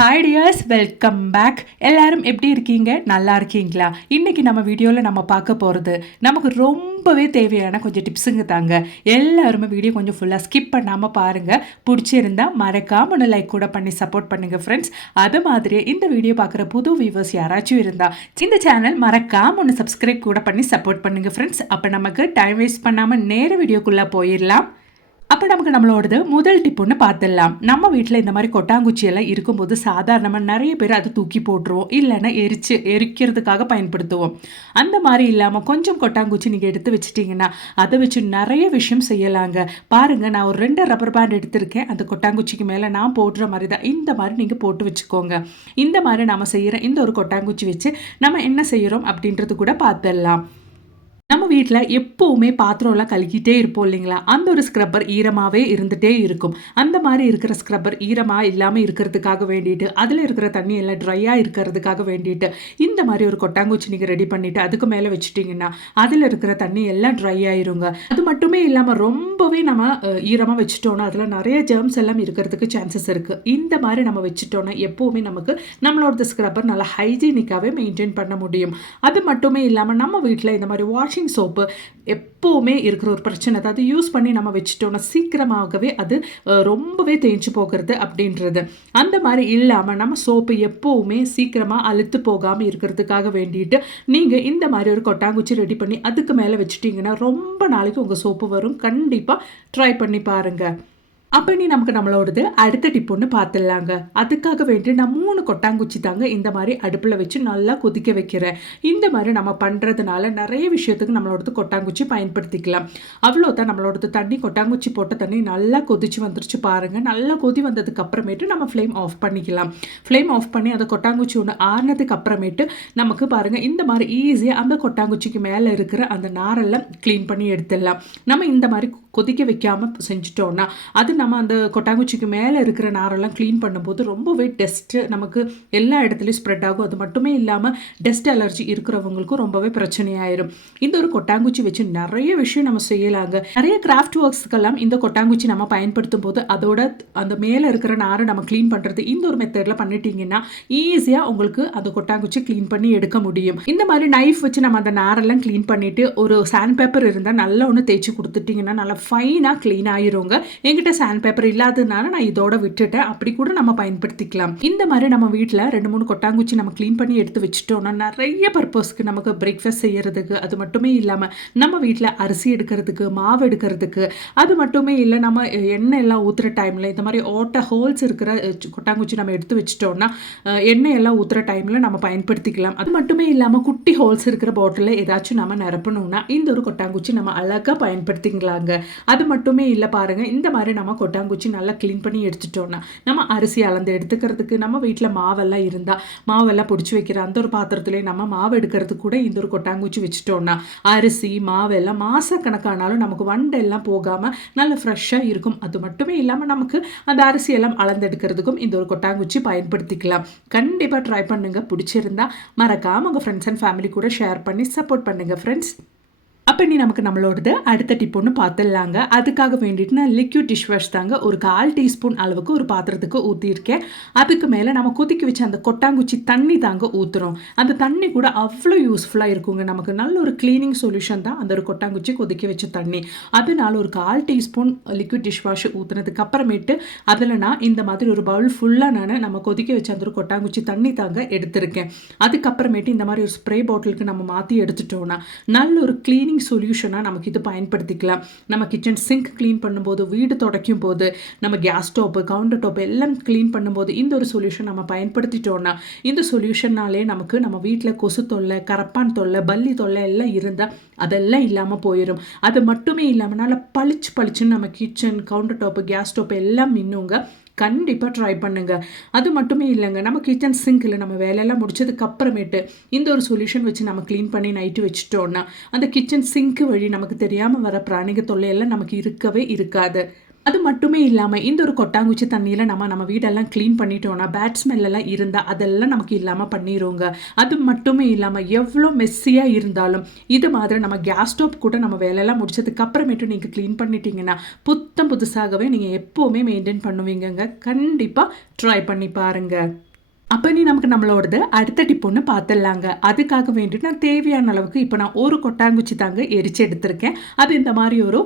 Hi tears, welcome back. எல்லாரும் எப்படி இருக்கீங்க? நல்லா இருக்கீங்களா? இன்னைக்கு நம்ம வீடியோவில் நம்ம பார்க்க போகிறது நமக்கு ரொம்பவே தேவையான கொஞ்சம் டிப்ஸுங்க தாங்க. எல்லாருமே வீடியோ கொஞ்சம் ஃபுல்லாக ஸ்கிப் பண்ணாமல் பாருங்கள். பிடிச்சிருந்தா மறக்காம ஒன்று லைக் கூட பண்ணி சப்போர்ட் பண்ணுங்கள் ஃப்ரெண்ட்ஸ். அது மாதிரி இந்த வீடியோ பார்க்குற புது வியூவர்ஸ் யாராச்சும் இருந்தால் இந்த சேனல் மறக்காம ஒன்று சப்ஸ்கிரைப் கூட பண்ணி சப்போர்ட் பண்ணுங்கள் ஃப்ரெண்ட்ஸ். அப்போ நமக்கு டைம் வேஸ்ட் பண்ணாமல் நேர வீடியோக்குள்ளே போயிடலாம். அப்போ நமக்கு நம்மளோடது முதல் டிப் ஒன்று பார்த்துடலாம். நம்ம வீட்டில் இந்த மாதிரி கொட்டாங்குச்சியெல்லாம் இருக்கும்போது சாதாரணமாக நிறைய பேர் அதை தூக்கி போட்டுருவோம், இல்லைன்னா எரிக்கிறதுக்காக பயன்படுத்துவோம். அந்த மாதிரி இல்லாமல் கொஞ்சம் கொட்டாங்குச்சி நீங்கள் எடுத்து வச்சிட்டிங்கன்னா அதை வச்சு நிறைய விஷயம் செய்யலாங்க. பாருங்கள், நான் ஒரு 2 ரப்பர் பேண்ட் எடுத்திருக்கேன். அந்த கொட்டாங்குச்சிக்கு மேலே நான் போடுற மாதிரி தான் இந்த மாதிரி நீங்கள் போட்டு வச்சுக்கோங்க. இந்த மாதிரி நம்ம செய்கிற இந்த ஒரு கொட்டாங்குச்சி வச்சு நம்ம என்ன செய்கிறோம் அப்படின்றது கூட பார்த்துடலாம். நம்ம வீட்டில் எப்போவுமே பாத்திரம்லாம் கழுகிட்டே இருப்போம் இல்லைங்களா? அந்த ஒரு ஸ்க்ரப்பர் ஈரமாகவே இருந்துகிட்டே இருக்கும். அந்த மாதிரி இருக்கிற ஸ்க்ரப்பர் ஈரமாக இல்லாமல் இருக்கிறதுக்காக வேண்டிட்டு, அதில் இருக்கிற தண்ணி எல்லாம் ட்ரையாக இருக்கிறதுக்காக வேண்டிட்டு இந்த மாதிரி ஒரு கொட்டாங்குச்சி நீங்கள் ரெடி பண்ணிவிட்டு அதுக்கு மேலே வச்சுட்டிங்கன்னா அதில் இருக்கிற தண்ணி எல்லாம் ட்ரை ஆயிருங்க. அது மட்டுமே இல்லாமல் ரொம்பவே நம்ம ஈரமாக வச்சுட்டோன்னா அதில் நிறைய ஜெர்ம்ஸ் எல்லாம் இருக்கிறதுக்கு சான்சஸ் இருக்குது. இந்த மாதிரி நம்ம வச்சுட்டோன்னா எப்போவுமே நமக்கு நம்மளோட ஸ்க்ரப்பர் நல்லா ஹைஜீனிக்காகவே மெயின்டைன் பண்ண முடியும். அது மட்டுமே இல்லாமல் நம்ம வீட்டில் இந்த மாதிரி வாஷிங் சோப்பு எப்போவுமே இருக்கிற ஒரு பிரச்சனை, அதாவது யூஸ் பண்ணி நம்ம வச்சுட்டோம்னா சீக்கிரமாகவே அது ரொம்பவே தேய்ச்சி போகிறது அப்படின்றது. அந்த மாதிரி இல்லாமல் நம்ம சோப்பு எப்போவுமே சீக்கிரமாக அழுத்து போகாமல் இருக்கிறதுக்காக வேண்டிட்டு நீங்கள் இந்த மாதிரி ஒரு கொட்டாங்குச்சி ரெடி பண்ணி அதுக்கு மேலே வச்சுட்டிங்கன்னா ரொம்ப நாளைக்கு உங்கள் சோப்பு வரும். கண்டிப்பாக ட்ரை பண்ணி பாருங்கள். அப்போ நீ நமக்கு நம்மளோடது அடுத்த டிப் ஒன்று பார்த்துடலாங்க. அதுக்காக வேண்டி நான் 3 கொட்டாங்குச்சி தாங்க இந்த மாதிரி அடுப்பில் வச்சு நல்லா கொதிக்க வைக்கிறேன். இந்த மாதிரி நம்ம பண்ணுறதுனால நிறைய விஷயத்துக்கு நம்மளோடது கொட்டாங்குச்சி பயன்படுத்திக்கலாம். அவ்வளோதான், நம்மளோடது தண்ணி கொட்டாங்குச்சி போட்ட தண்ணி நல்லா கொதிச்சு வந்துருச்சு பாருங்கள். நல்லா கொதி வந்ததுக்கு அப்புறமேட்டு நம்ம ஃப்ளேம் ஆஃப் பண்ணிக்கலாம். ஃப்ளேம் ஆஃப் பண்ணி அந்த கொட்டாங்குச்சி ஒன்று ஆறுனதுக்கு அப்புறமேட்டு நமக்கு பாருங்கள் இந்த மாதிரி ஈஸியாக அந்த கொட்டாங்குச்சிக்கு மேலே இருக்கிற அந்த நாரெல்லாம் க்ளீன் பண்ணி எடுத்துடலாம். நம்ம இந்த மாதிரி கொதிக்க வைக்காமல் செஞ்சுட்டோன்னா அது நம்ம அந்த கொட்டாங்குச்சிக்கு மேலே இருக்கிற நாரெல்லாம் க்ளீன் பண்ணும்போது ரொம்பவே டஸ்ட்டு நமக்கு எல்லா இடத்துலையும் ஸ்ப்ரெட் ஆகும். அது மட்டுமே இல்லாமல் டஸ்ட் அலர்ஜி இருக்கிறவங்களுக்கும் ரொம்பவே பிரச்சனையாயிரும். இந்த ஒரு கொட்டாங்குச்சி வச்சு நிறைய விஷயம் நம்ம செய்யலாங்க. நிறைய கிராஃப்ட் ஒர்க்ஸ்க்கெல்லாம் இந்த கொட்டாங்குச்சி நம்ம பயன்படுத்தும் போது அதோட அந்த மேலே இருக்கிற நாரை நம்ம க்ளீன் பண்ணுறது இந்த ஒரு மெத்தடில் பண்ணிட்டீங்கன்னா ஈஸியாக உங்களுக்கு அந்த கொட்டாங்குச்சி க்ளீன் பண்ணி எடுக்க முடியும். இந்த மாதிரி நைஃப் வச்சு நம்ம அந்த நாரெல்லாம் க்ளீன் பண்ணிவிட்டு ஒரு சாண்ட் பேப்பர் இருந்தால் நல்லா ஒன்று தேய்ச்சி கொடுத்துட்டிங்கன்னா நல்லா ஃபைனாக க்ளீன் ஆகிருங்க. என்கிட்ட சாண்ட் பேப்பர் இல்லாததுனால நான் இதோட விட்டுட்டேன். அப்படி கூட நம்ம பயன்படுத்திக்கலாம். இந்த மாதிரி நம்ம வீட்டில் 2-3 கொட்டாங்குச்சி நம்ம க்ளீன் பண்ணி எடுத்து வச்சுட்டோம்னா நிறைய பர்பஸ்க்கு நமக்கு பிரேக்ஃபாஸ்ட் செய்யறதுக்கு, அது மட்டுமே இல்லாமல் நம்ம வீட்டில் அரிசி எடுக்கிறதுக்கு, மாவு எடுக்கிறதுக்கு, அது மட்டுமே இல்லை நம்ம எண்ணெய் எல்லாம் ஊற்றுற டைமில் இந்த மாதிரி ஓட்ட ஹோல்ஸ் இருக்கிற கொட்டாங்குச்சி நம்ம எடுத்து வச்சிட்டோம்னா எண்ணெய் எல்லாம் ஊற்றுற டைமில் நம்ம பயன்படுத்திக்கலாம். அது மட்டுமே இல்லாமல் குட்டி ஹோல்ஸ் இருக்கிற பாட்டிலில் ஏதாச்சும் நம்ம நிரப்பணும்னா இந்த ஒரு கொட்டாங்குச்சி நம்ம அழகாக பயன்படுத்திக்கலாங்க. அது மட்டுமே இல்லை பாருங்கள், இந்த மாதிரி நம்ம கொட்டாங்குச்சி நல்லா க்ளீன் பண்ணி எடுத்துட்டோம்னா நம்ம அரிசி அளந்து எடுத்துக்கிறதுக்கு, நம்ம வீட்டில் மாவெல்லாம் இருந்தால் மாவெல்லாம் பிடிச்சி வைக்கிற அந்த ஒரு பாத்திரத்துலேயே நம்ம மாவு எடுக்கிறதுக்கு கூட இந்த ஒரு கொட்டாங்குச்சி வச்சுட்டோம்னா அரிசி மாவெல்லாம் மாதக்கணக்கானாலும் நமக்கு வண்டெல்லாம் போகாமல் நல்ல ஃப்ரெஷ்ஷாக இருக்கும். அது மட்டுமே இல்லாமல் நமக்கு அந்த அரிசியெல்லாம் அளந்தெடுக்கிறதுக்கும் இந்த ஒரு கொட்டாங்குச்சி பயன்படுத்திக்கலாம். கண்டிப்பாக ட்ரை பண்ணுங்கள். பிடிச்சிருந்தா மறக்காமல் உங்கள் ஃப்ரெண்ட்ஸ் அண்ட் ஃபேமிலி கூட ஷேர் பண்ணி சப்போர்ட் பண்ணுங்கள் ஃப்ரெண்ட்ஸ். அப்போ நீ நமக்கு நம்மளோடது அடுத்த டிப் ஒன்று பார்த்துடலாங்க. அதுக்காக வேண்டிட்டு நான் லிக்யூட் டிஷ் வாஷ் தாங்க ஒரு 1/4 டீஸ்பூன் அளவுக்கு ஒரு பாத்திரத்துக்கு ஊற்றிருக்கேன். அதுக்கு மேலே நம்ம கொதிக்க வச்சு அந்த கொட்டாங்குச்சி தண்ணி தாங்க ஊற்றுறோம். அந்த தண்ணி கூட அவ்வளோ யூஸ்ஃபுல்லாக இருக்குங்க. நமக்கு நல்ல ஒரு க்ளீனிங் சொல்யூஷன் தான் அந்த ஒரு கொட்டாங்குச்சி கொதிக்க வச்ச தண்ணி. அதனால ஒரு 1/4 டீஸ்பூன் லிக்யூட் டிஷ் வாஷ் ஊற்றுனதுக்கு அப்புறமேட்டு அதில் நான் இந்த மாதிரி ஒரு பவுல் ஃபுல்லாக நம்ம கொதிக்க வச்ச அந்த ஒரு கொட்டாங்குச்சி தண்ணி தாங்க எடுத்திருக்கேன். அதுக்கப்புறமேட்டு இந்த மாதிரி ஒரு ஸ்ப்ரே பாட்டிலுக்கு நம்ம மாற்றி எடுத்துட்டோம்னா நல்ல ஒரு க்ளீனிங் சொல்யூஷனாக நமக்கு இது பயன்படுத்திக்கலாம். நம்ம கிச்சன் சிங்க் க்ளீன் பண்ணும்போது, வீடு துடைக்கும் போது, நம்ம கேஸ் ஸ்டோப்பு கவுண்டர் டாப் எல்லாம் க்ளீன் பண்ணும்போது இந்த ஒரு சொல்யூஷன் நம்ம பயன்படுத்திட்டோம்னா இந்த சொல்யூஷன்னாலே நமக்கு நம்ம வீட்டில் கொசு தொல்லை, கரப்பான் தொல்லை, பல்லி தொல்லை எல்லாம் இருந்தால் அதெல்லாம் இல்லாமல் போயிடும். அது மட்டுமே இல்லாமல் நல்லா பளிச்சுன்னு நம்ம kitchen counter top gas stove எல்லாம் மின்னுங்க. கண்டிப்பாக ட்ரை பண்ணுங்கள். அது மட்டுமே இல்லைங்க, நம்ம கிச்சன் சிங்கில் நம்ம வேலையெல்லாம் முடிச்சதுக்கு அப்புறமேட்டு இந்த ஒரு சொல்யூஷன் வச்சு நம்ம க்ளீன் பண்ணி நைட்டு வச்சுட்டோன்னா அந்த கிச்சன் சிங்க்கு வழி நமக்கு தெரியாமல் வர பிராணிக தொல்லையெல்லாம் நமக்கு இருக்கவே இருக்காது. அது மட்டுமே இல்லாமல் இந்த ஒரு கொட்டாங்குச்சி தண்ணியில் நம்ம வீடெல்லாம் க்ளீன் பண்ணிட்டோம்னா பேட் ஸ்மெல்லாம் இருந்தால் அதெல்லாம் நமக்கு இல்லாமல் பண்ணிடுவோங்க. அது மட்டுமே இல்லாமல் எவ்வளோ மெஸ்ஸியாக இருந்தாலும் இது மாதிரி நம்ம கேஸ் ஸ்டோப் கூட நம்ம வேலையெல்லாம் முடிச்சதுக்கு அப்புறமேட்டு நீங்கள் க்ளீன் பண்ணிட்டீங்கன்னா புதுசாகவே நீங்கள் எப்போவுமே மெயின்டைன் பண்ணுவீங்கங்க. கண்டிப்பாக ட்ரை பண்ணி பாருங்கள். அப்போ நீ நமக்கு நம்மளோடது அடுத்த டிப் ஒன்று பார்த்துடலாங்க. அதுக்காக வேண்டிட்டு நான் தேவையான அளவுக்கு இப்போ நான் ஒரு கொட்டாங்குச்சி தாங்க எரிச்சு எடுத்திருக்கேன். அது இந்த மாதிரி ஒரு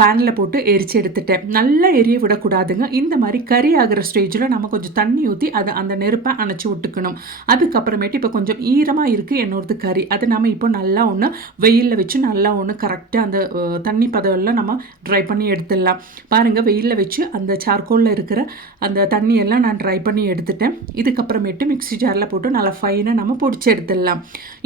பேனில் போட்டு எரிச்சு எடுத்துட்டேன். நல்லா எரிய விடக்கூடாதுங்க. இந்த மாதிரி கறி ஆகிற ஸ்டேஜில் நம்ம கொஞ்சம் தண்ணி ஊற்றி அதை அந்த நெருப்பை அணைச்சி விட்டுக்கணும். அதுக்கப்புறமேட்டு இப்போ கொஞ்சம் ஈரமாக இருக்குது என்னோடது கறி. அதை நம்ம இப்போ நல்லா ஒன்று வெயிலில் வச்சு நல்லா ஒன்று கரெக்டாக அந்த தண்ணி பதவியெல்லாம் நம்ம ட்ரை பண்ணி எடுத்துடலாம். பாருங்கள், வெயிலில் வச்சு அந்த சார்கோலில் இருக்கிற அந்த தண்ணியெல்லாம் நான் ட்ரை பண்ணி எடுத்துட்டேன். இதுக்கப்புறமேட்டு மிக்ஸி ஜாரில் போட்டு நல்லா ஃபைனாக நம்ம பொடிச்சு எடுத்துடலாம்.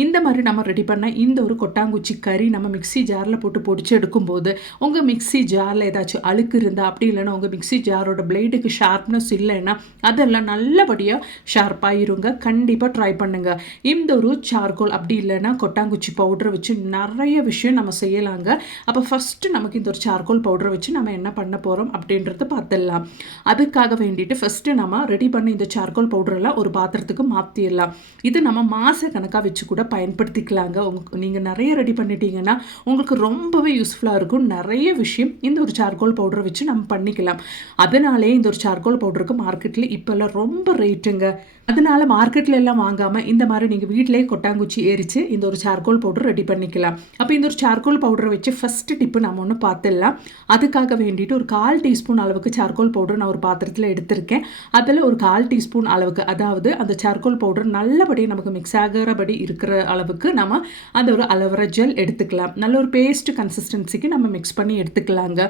இந்த மாதிரி நம்ம ரெடி பண்ண இந்த ஒரு கொட்டாங்குச்சி கறி நம்ம மிக்ஸி ஜாரில் போட்டு பொடிச்சு எடுக்கும்போது உங்கள் மிக்ஸி ஜாரில் ஏதாச்சும் அழுக்கு இருந்தால், அப்படி இல்லைன்னா உங்கள் மிக்ஸி ஜாரோட பிளேடுக்கு ஷார்ப்னஸ் இல்லைன்னா அதெல்லாம் நல்லபடியாக ஷார்ப்பாயிருங்க. கண்டிப்பாக ட்ரை பண்ணுங்கள். இந்த ஒரு சார்கோல் அப்படி இல்லைன்னா கொட்டாங்குச்சி பவுடரை வச்சு நிறைய விஷயம் நம்ம செய்யலாங்க. அப்போ ஃபஸ்ட்டு நமக்கு இந்த ஒரு சார்கோல் பவுடரை வச்சு நம்ம என்ன பண்ண போகிறோம் அப்படின்றத பார்த்துடலாம். அதுக்காக வேண்டிட்டு ஃபஸ்ட்டு நம்ம ரெடி பண்ண இந்த சார்கோல் பவுடரெல்லாம் ஒரு பாத்திரத்துக்கு மாற்றிடலாம். இது நம்ம மாத கணக்காக வச்சு கூட பயன்படுத்திக்கலாங்க. நீங்கள் நிறைய ரெடி பண்ணிட்டீங்கன்னா உங்களுக்கு ரொம்பவே யூஸ்ஃபுல்லாக இருக்கும். நிறைய விஷயம் இந்த ஒரு சார்கோல் பவுடரை வச்சு நம்ம பண்ணிக்கலாம். அதனாலே இந்த ஒரு சார்கோல் பவுடருக்கு மார்க்கெட்டில் இப்போல்லாம் ரொம்ப ரேட்டுங்க. அதனால மார்க்கெட்டில் எல்லாம் வாங்காமல் இந்த மாதிரி நீங்கள் வீட்டிலேயே கொட்டாங்குச்சி எரித்து இந்த ஒரு சார்கோல் பவுடர் ரெடி பண்ணிக்கலாம். அப்போ இந்த ஒரு சார்கோல் பவுடரை வச்சு ஃபஸ்ட்டு டிப்பு நம்ம ஒன்று பார்த்துடலாம். அதுக்காக வேண்டிட்டு ஒரு 1/4 டீஸ்பூன் அளவுக்கு சார்கோல் பவுடர் நான் ஒரு பாத்திரத்தில் எடுத்திருக்கேன். அதில் ஒரு 1/4 டீஸ்பூன் அளவுக்கு, அதாவது அந்த சார்கோல் பவுடர் நல்லபடி நமக்கு மிக்ஸ் ஆகிறபடி இருக்கிற அளவுக்கு நம்ம அந்த ஒரு அலோவேரா ஜெல் எடுத்துக்கலாம். நல்ல ஒரு பேஸ்ட் கன்சிஸ்டன்சிக்கு நம்ம மிக்ஸ் பண்ணி எடுத்துக்கலாங்க.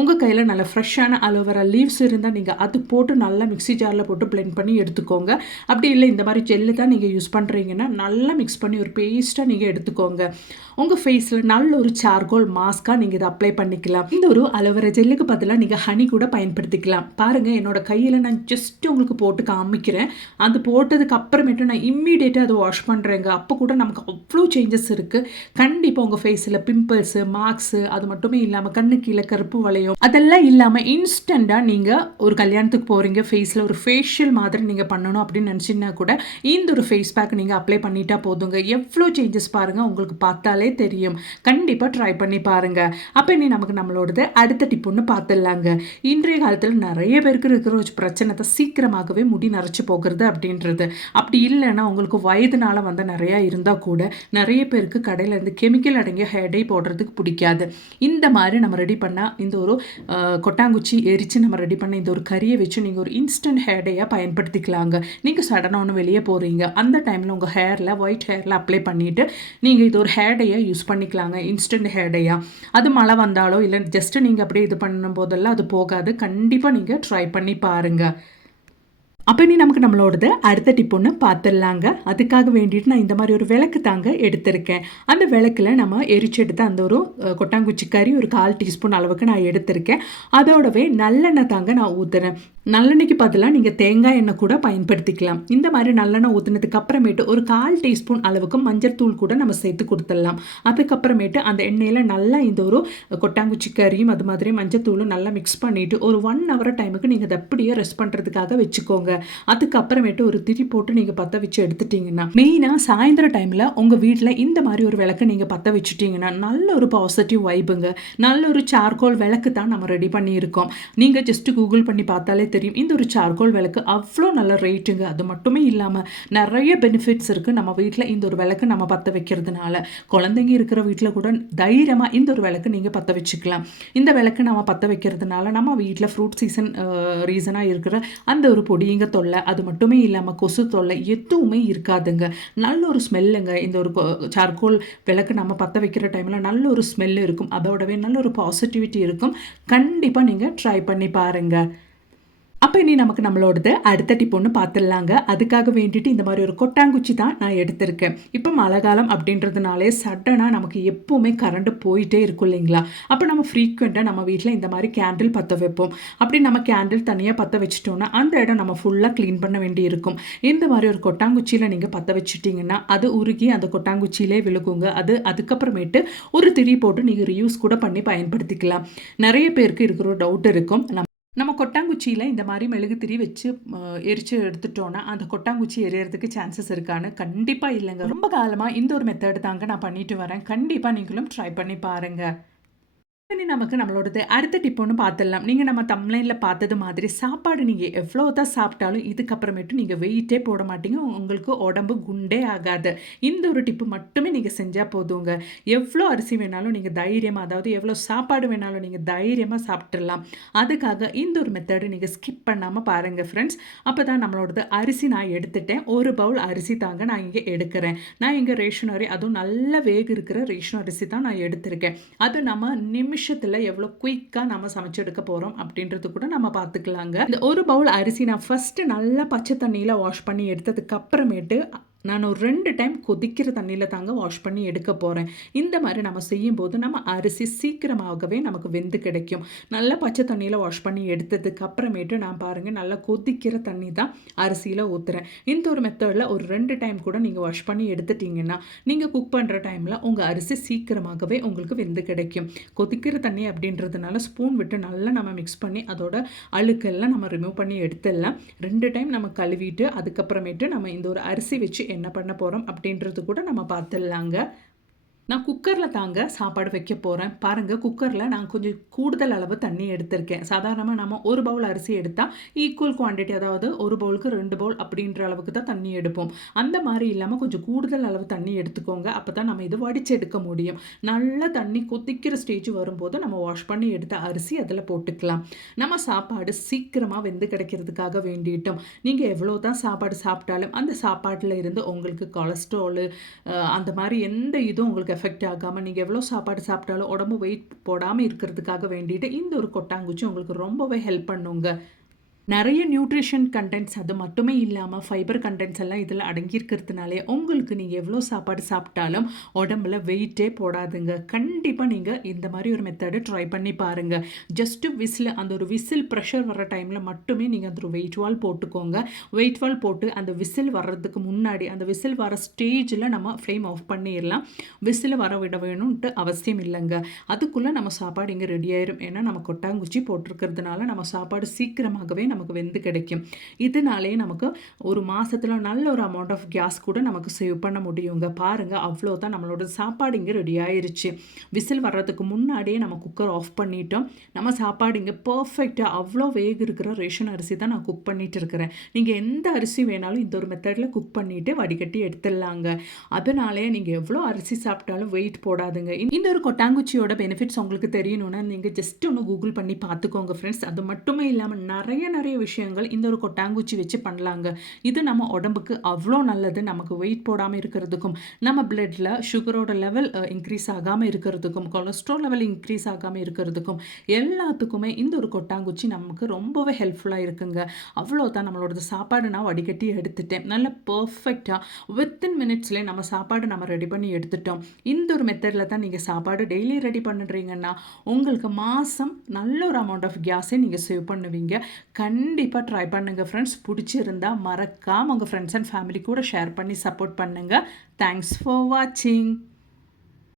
உங்கள் கையில் நல்ல ஃப்ரெஷ்ஷான அலோவேரா லீவ்ஸ் இருந்தால் நீங்கள் அது போட்டு நல்லா மிக்ஸி ஜாரில் போட்டு பிளெண்ட் பண்ணி எடுத்துக்கோங்க. அப்படி இல்லை இந்த மாதிரி ஜெல்லு தான் நீங்கள் யூஸ் பண்ணுறீங்கன்னா நல்லா மிக்ஸ் பண்ணி ஒரு பேஸ்ட்டாக நீங்கள் எடுத்துக்கோங்க. உங்கள் ஃபேஸில் நல்ல ஒரு சார்கோல் மாஸ்க்காக நீங்கள் இதை அப்ளை பண்ணிக்கலாம். இந்த ஒரு அலோவேரா ஜெல்லுக்கு பதிலாக நீங்கள் ஹனி கூட பயன்படுத்திக்கலாம். பாருங்கள், என்னோட கையில் நான் ஜஸ்ட் உங்களுக்கு போட்டு காமிக்கிறேன். அது போட்டதுக்கு அப்புறமேட்டு நான் இம்மீடியட்டாக அதை வாஷ் பண்ணுறேங்க. அப்போ கூட நமக்கு அவ்வளோ சேஞ்சஸ் இருக்குது. கண்டிப்பாக உங்கள் ஃபேஸில் பிம்பிள்ஸு, மார்க்ஸு, அது மட்டுமே இல்லாமல் கண்ணு கீழே கருப்பு வளையும் அதெல்லாம் இல்லாமல் இன்ஸ்டண்ட்டாக நீங்கள் ஒரு கல்யாணத்துக்கு போகிறீங்க, ஃபேஸில் ஒரு ஃபேஷியல் மாதிரி நீங்கள் பண்ணணும் அப்படின்னு நினச்சின்னா கூட இந்த ஒரு ஃபேஸ் பேக் நீங்கள் அப்ளை பண்ணிட்டா போதுங்க. எவ்வளோ சேஞ்சஸ் பாருங்கள், உங்களுக்கு பார்த்தாலே தெரியும். கண்டிப்பாக ட்ரை பண்ணி பாருங்கள். அப்போ இனி நமக்கு நம்மளோடது அடுத்த டிப் ஒன்று பார்த்துடலாங்க. இன்றைய காலத்தில் நிறைய பேருக்கு இருக்கிற ஒரு பிரச்சனை தான் சீக்கிரமாகவே முடி நரைச்சி போகிறது அப்படின்றது. அப்படி இல்லைன்னா உங்களுக்கு வயதுனால வந்து நிறையா இருந்தால் கூட நிறைய பேருக்கு கடையில் இருந்து கெமிக்கல் அடங்கிய ஹேர் டை போடுறதுக்கு பிடிக்காது. இந்த மாதிரி நம்ம ரெடி பண்ணால் இந்த ஒரு கொட்டாங்குச்சி எரித்து நம்ம ரெடி பண்ண இந்த ஒரு கறியை வச்சு நீங்கள் ஒரு இன்ஸ்டன்ட் ஹேர் டையாக பயன்படுத்திக்கலாங்க. நீங்கள் சடனாக ஒன்று வெளியே போகிறீங்க, அந்த டைமில் உங்கள் ஹேரில் ஒயிட் ஹேரில் அப்ளை பண்ணிவிட்டு நீங்கள் இது ஒரு ஹேர் டையாக யூஸ் பண்ணிக்கலாங்க. இன்ஸ்டன்ட் ஹேர் டையாக. அது மழை வந்தாலோ இல்லை ஜஸ்ட்டு நீங்கள் அப்படியே இது பண்ணும் போதெல்லாம் அது போகாது. கண்டிப்பாக நீங்கள் ட்ரை பண்ணி பாருங்கள். அப்போ நீ நமக்கு நம்மளோடது அடுத்த டிப் ஒன்று பார்த்துடலாங்க. அதுக்காக வேண்டிட்டு நான் இந்த மாதிரி ஒரு விளக்கு தாங்க எடுத்திருக்கேன். அந்த விளக்கில் நம்ம எரிச்சு எடுத்த அந்த ஒரு கொட்டாங்குச்சி கறி ஒரு 1/4 டீஸ்பூன் அளவுக்கு நான் எடுத்திருக்கேன். அதோடவே நல்லெண்ணெய் தாங்க நான் ஊற்றுறேன். நல்லெண்ணெய்க்கு பதிலாக நீங்கள் தேங்காய் எண்ணெய் கூட பயன்படுத்திக்கலாம். இந்த மாதிரி நல்லெண்ணெய் ஊற்றினதுக்கு அப்புறமேட்டு ஒரு 1/4 டீஸ்பூன் அளவுக்கு மஞ்சள் தூள் கூட நம்ம சேர்த்து கொடுத்துடலாம். அதுக்கப்புறமேட்டு அந்த எண்ணெயில் நல்லா இந்த ஒரு கொட்டாங்குச்சி கறியும் அது மாதிரி மஞ்சள் தூளும் நல்லா மிக்ஸ் பண்ணிவிட்டு ஒரு 1 hour டைமுக்கு நீங்கள் அதை அப்படியே ரெஸ்ட் பண்ணுறதுக்காக வச்சுக்கோங்க. அதுக்கப்புறமேட்டு ஒரு திரி போட்டு நீங்கள் பற்ற வச்சு எடுத்துட்டிங்கன்னா, மெயினாக சாயந்தர டைமில் உங்கள் வீட்டில் இந்த மாதிரி ஒரு விளக்கு நீங்கள் பற்ற வச்சுட்டிங்கன்னா நல்ல ஒரு பாசிட்டிவ் வைபுங்க. நல்ல ஒரு சார்கோல் விளக்கு தான் நம்ம ரெடி பண்ணியிருக்கோம். நீங்கள் ஜஸ்ட்டு கூகுள் பண்ணி பார்த்தாலே தெரியும். இந்த ஒரு சார்கோல் விளக்கு அவ்வளோ நல்ல ரேட்டுங்க. அது மட்டுமே இல்லாமல் நிறைய பெனிஃபிட்ஸ் இருக்குது நம்ம வீட்டில் இந்த ஒரு விளக்கு நம்ம பற்ற வைக்கிறதுனால. குழந்தைங்க இருக்கிற வீட்டில் கூட தைரியமாக இந்த ஒரு விளக்கு நீங்கள் பற்ற வச்சுக்கலாம். இந்த விளக்கு நம்ம பற்ற வைக்கிறதுனால நம்ம வீட்டில் ஃப்ரூட் சீசன் ரீசனாக இருக்கிற அந்த ஒரு பொடிங்க தொல்லை, அது மட்டுமே இல்லாமல் கொசு தொல்லை எதுவுமே இருக்காதுங்க. நல்ல ஒரு ஸ்மெல்லுங்க. இந்த ஒரு சார்கோல் விளக்கு நம்ம பற்ற வைக்கிற டைமில் நல்ல ஒரு ஸ்மெல் இருக்கும். அதோடவே நல்ல ஒரு பாசிட்டிவிட்டி இருக்கும். கண்டிப்பாக நீங்கள் ட்ரை பண்ணி பாருங்கள். அப்போ இனி நமக்கு நம்மளோடது அடுத்த டிப் ஒன்று பார்த்துடலாங்க. அதுக்காக வேண்டிட்டு இந்த மாதிரி ஒரு கொட்டாங்குச்சி தான் நான் எடுத்திருக்கேன். இப்போ மழை காலம் அப்படின்றதுனாலே சடனாக நமக்கு எப்போவுமே கரண்ட் போயிட்டே இருக்கும் இல்லைங்களா? அப்போ நம்ம ஃப்ரீக்வெண்ட்டாக நம்ம வீட்டில் இந்த மாதிரி கேண்டில் பற்ற வைப்போம். அப்படி நம்ம கேண்டில் தனியாக பற்ற வச்சிட்டோன்னா அந்த இடம் நம்ம ஃபுல்லாக க்ளீன் பண்ண வேண்டி இருக்கும். இந்த மாதிரி ஒரு கொட்டாங்குச்சியில் நீங்கள் பற்ற வச்சுட்டிங்கன்னா அது உருகி அந்த கொட்டாங்குச்சியிலே விழுகுங்க. அதுக்கப்புறமேட்டு ஒரு திரி போட்டு நீங்கள் ரியூஸ் கூட பண்ணி பயன்படுத்திக்கலாம். நிறைய பேருக்கு இருக்கிற ஒரு டவுட் இருக்கும், நம்ம கொட்டாங்குச்சியில் இந்த மாதிரி மெழுகு திரி வச்சு எரிச்சு எடுத்துட்டோன்னா அந்த கொட்டாங்குச்சி எரியறதுக்கு சான்சஸ் இருக்கான்னு. கண்டிப்பாக இல்லைங்க. ரொம்ப காலமாக இந்த ஒரு மெத்தட் தாங்க நான் பண்ணிட்டு வரேன். கண்டிப்பாக நீங்களும் ட்ரை பண்ணி பாருங்கள். இனி நமக்கு நம்மளோடது அடுத்த டிப் ஒண்ணு பார்த்துடலாம். நீங்க நம்ம தம்ப்நெயில்ல பார்த்தது மாதிரி சாப்பாடு நீங்க எவ்வளோ தான் சாப்பிட்டாலும் இதுக்கப்புறமேட்டு நீங்க வெயிட்டே போட மாட்டீங்க. உங்களுக்கு உடம்பு குண்டே ஆகாது. இந்த ஒரு டிப் மட்டுமே நீங்க செஞ்சா போதுங்க. எவ்வளோ அரிசி வேணாலும் நீங்க தைரியமா, அதாவது எவ்வளோ சாப்பாடு வேணாலும் நீங்க தைரியமா சாப்பிட்டுறலாம். அதுக்காக இந்த ஒரு மெத்தட் நீங்க ஸ்கிப் பண்ணாம பாருங்க ஃப்ரெண்ட்ஸ். அப்பதான் நம்மளோடது அரிசி நான் எடுத்துட்டேன். 1 பவுல் அரிசி தாங்க நான் இங்க எடுக்கிறேன். நான் இங்க ரேஷன் அரி, அதுவும் நல்ல வேகு இருக்கிற ரேஷன் அரிசி தான் நான் எடுத்திருக்கேன். அது நம்ம நிமிஷத்துல எவ்வளோ குயிக்கா நம்ம சமைச்சு எடுக்க போறோம் அப்படின்றது கூட நம்ம பார்த்துக்கலாங்க. இந்த 1 பவுல் அரிசி நான் ஃபர்ஸ்ட் நல்லா பச்சை தண்ணியில வாஷ் பண்ணி எடுத்ததுக்கு அப்புறமேட்டு நான் ஒரு 2 டைம் கொதிக்கிற தண்ணியில தாங்க வாஷ் பண்ணி எடுக்க போறேன். இந்த மாதிரி நம்ம செய்யும்போது நம்ம அரிசி சீக்கிரமாகவே நமக்கு வெந்து கிடைக்கும். நல்லா பச்சை தண்ணியில வாஷ் பண்ணி எடுத்ததுக்கு அப்புறமேட்டு நான் பாருங்க நல்லா கொதிக்கிற தண்ணி தான் அரிசியில ஊத்துறேன். இந்த ஒரு மெத்தட்ல ஒரு 2 டைம் கூட நீங்க வாஷ் பண்ணி எடுத்துட்டீங்கன்னா, நீங்க குக் பண்ற டைம்ல உங்க அரிசி சீக்கிரமாகவே உங்களுக்கு வெந்து கிடைக்கும். கொதிக்கிற தண்ணி அப்படின்றதுனால ஸ்பூன் விட்டு நல்லா நம்ம மிக்ஸ் பண்ணி அதோட அழுக்கெல்லாம் நம்ம ரிமூவ் பண்ணி எடுத்துடலாம். 2 டைம் நம்ம கழுவிட்டு அதுக்கப்புறமேட்டு நம்ம இந்த ஒரு அரிசி வச்சு என்ன பண்ண போறோம் அப்படின்றது கூட நம்ம பார்த்துடலாங்க. நான் குக்கரில் தாங்க சாப்பாடு வைக்க போகிறேன். பாருங்கள், குக்கரில் நான் கொஞ்சம் கூடுதல் அளவு தண்ணி எடுத்திருக்கேன். சாதாரணமாக நம்ம 1 பவுல் அரிசி எடுத்தால் ஈக்குவல் குவான்டிட்டி, அதாவது 1 பவுலுக்கு 2 பவுல் அப்படின்ற அளவுக்கு தான் தண்ணி எடுப்போம். அந்த மாதிரி இல்லாமல் கொஞ்சம் கூடுதல் அளவு தண்ணி எடுத்துக்கோங்க. அப்போ தான் நம்ம இது வடித்து எடுக்க முடியும். நல்ல தண்ணி கொதிக்கிற ஸ்டேஜ் வரும்போது நம்ம வாஷ் பண்ணி எடுத்த அரிசி அதில் போட்டுக்கலாம். நம்ம சாப்பாடு சீக்கிரமாக வெந்து கிடைக்கிறதுக்காக வேண்டிட்டோம். நீங்கள் எவ்வளோ தான் சாப்பாடு சாப்பிட்டாலும் அந்த சாப்பாட்டில் இருந்து உங்களுக்கு கொலஸ்ட்ராலு அந்த மாதிரி எந்த இதுவும் உங்களுக்கு எஃபெக்ட் ஆகாமல் நீங்கள் எவ்வளோ சாப்பாடு சாப்பிட்டாலும் உடம்பு வெயிட் போடாமல் இருக்கிறதுக்காக வேண்டிட்டு இந்த ஒரு கொட்டாங்குச்சி உங்களுக்கு ரொம்பவே ஹெல்ப் பண்ணுங்க. நிறைய நியூட்ரிஷன் கண்டென்ட்ஸ் அது மட்டுமே இல்லாமல் ஃபைபர் கண்டென்ட்ஸ் எல்லாம் இதில் அடங்கியிருக்கிறதுனாலே உங்களுக்கு நீங்கள் எவ்வளோ சாப்பாடு சாப்பிட்டாலும் உடம்புல வெயிட்டே போடாதுங்க. கண்டிப்பாக நீங்கள் இந்த மாதிரி ஒரு மெத்தடு ட்ரை பண்ணி பாருங்கள். ஜஸ்ட்டு விசில், அந்த ஒரு விசில் ப்ரெஷர் வர டைமில் மட்டுமே நீங்கள் அந்த ஒரு வெயிட் வால் போட்டுக்கோங்க. வெயிட் வால் போட்டு அந்த விசில் வர்றதுக்கு முன்னாடி, அந்த விசில் வர ஸ்டேஜில் நம்ம ஃப்ளேம் ஆஃப் பண்ணிடலாம். விசில் வர விட வேணும்ன்ட்டு அவசியம் இல்லைங்க. அதுக்குள்ளே நம்ம சாப்பாடு இங்கே ரெடி ஆயிரும். ஏன்னா நம்ம கொட்டாங்குச்சி போட்டிருக்கிறதுனால நம்ம சாப்பாடு சீக்கிரமாகவே நமக்கு வெந்து கிடைக்கும். இதனாலே நமக்கு ஒரு மாசத்துல நல்ல ஒரு அமௌண்ட் ஆஃப் கேஸ் கூட நமக்கு சேவ் பண்ண முடியுங்க. பாருங்க, அவ்வளோதான், நம்மளோட சாப்பாடு இங்கே ரெடி ஆயிருச்சு. விசில் வர்றதுக்கு முன்னாடியே நம்ம குக்கர் ஆஃப் பண்ணிட்டோம். நம்ம சாப்பாடு இங்கே பர்ஃபெக்டாக அவ்வளோ வேக இருக்கிற ரேஷன் அரிசி தான் நான் குக் பண்ணிட்டு இருக்கிறேன். நீங்கள் எந்த அரிசி வேணாலும் இந்த ஒரு மெத்தடில் குக் பண்ணிட்டு வடிகட்டி எடுத்துடலாங்க. அதனாலே நீங்கள் எவ்வளோ அரிசி சாப்பிட்டாலும் வெயிட் போடாதுங்க. இந்த ஒரு கொட்டாங்குச்சியோட பெனிஃபிட்ஸ் உங்களுக்கு தெரியணும்னா நீங்கள் ஜஸ்ட் ஒன்று கூகுள் பண்ணி பார்த்துக்கோங்க ஃப்ரெண்ட்ஸ். அது மட்டுமே இல்லாமல் நிறைய விஷயங்கள் இந்த ஒரு கொட்டாங்குச்சி வச்சு பண்ணலாங்க. இது நம்ம உடம்புக்கு அவ்வளோ நல்லது. நமக்கு வெயிட் போடாமல் இருக்கிறதுக்கும், நம்ம பிளட்ல சுகரோட லெவல் இன்க்ரீஸ் ஆகாமல் இருக்கிறதுக்கும், கொலஸ்ட்ரால் லெவல் இன்க்ரீஸ் ஆகாமல் இருக்கிறதுக்கும் எல்லாத்துக்குமே இந்த ஒரு கொட்டாங்குச்சி நமக்கு ரொம்பவே ஹெல்ப்ஃபுல்லாக இருக்குங்க. அவ்வளோதான், நம்மளோட சாப்பாடு நான் வடிகட்டி எடுத்துட்டேன். நல்ல பர்ஃபெக்டாக வித்தின் மினிட்ஸ்லேயே நம்ம சாப்பாடு நம்ம ரெடி பண்ணி எடுத்துட்டோம். இந்த ஒரு மெத்தடில் தான் நீங்கள் சாப்பாடு டெய்லி ரெடி பண்ணுறீங்கன்னா உங்களுக்கு மாதம் நல்ல ஒரு அமௌண்ட் ஆஃப் கேஸை நீங்கள் சேவ் பண்ணுவீங்க. கண்டிப்பாக ட்ரை பண்ணுங்கள் ஃப்ரெண்ட்ஸ். பிடிச்சிருந்தா மறக்காமல் உங்கள் ஃப்ரெண்ட்ஸ் அண்ட் ஃபேமிலி கூட ஷேர் பண்ணி சப்போர்ட் பண்ணுங்கள். தேங்க்ஸ் ஃபார் வாட்சிங்.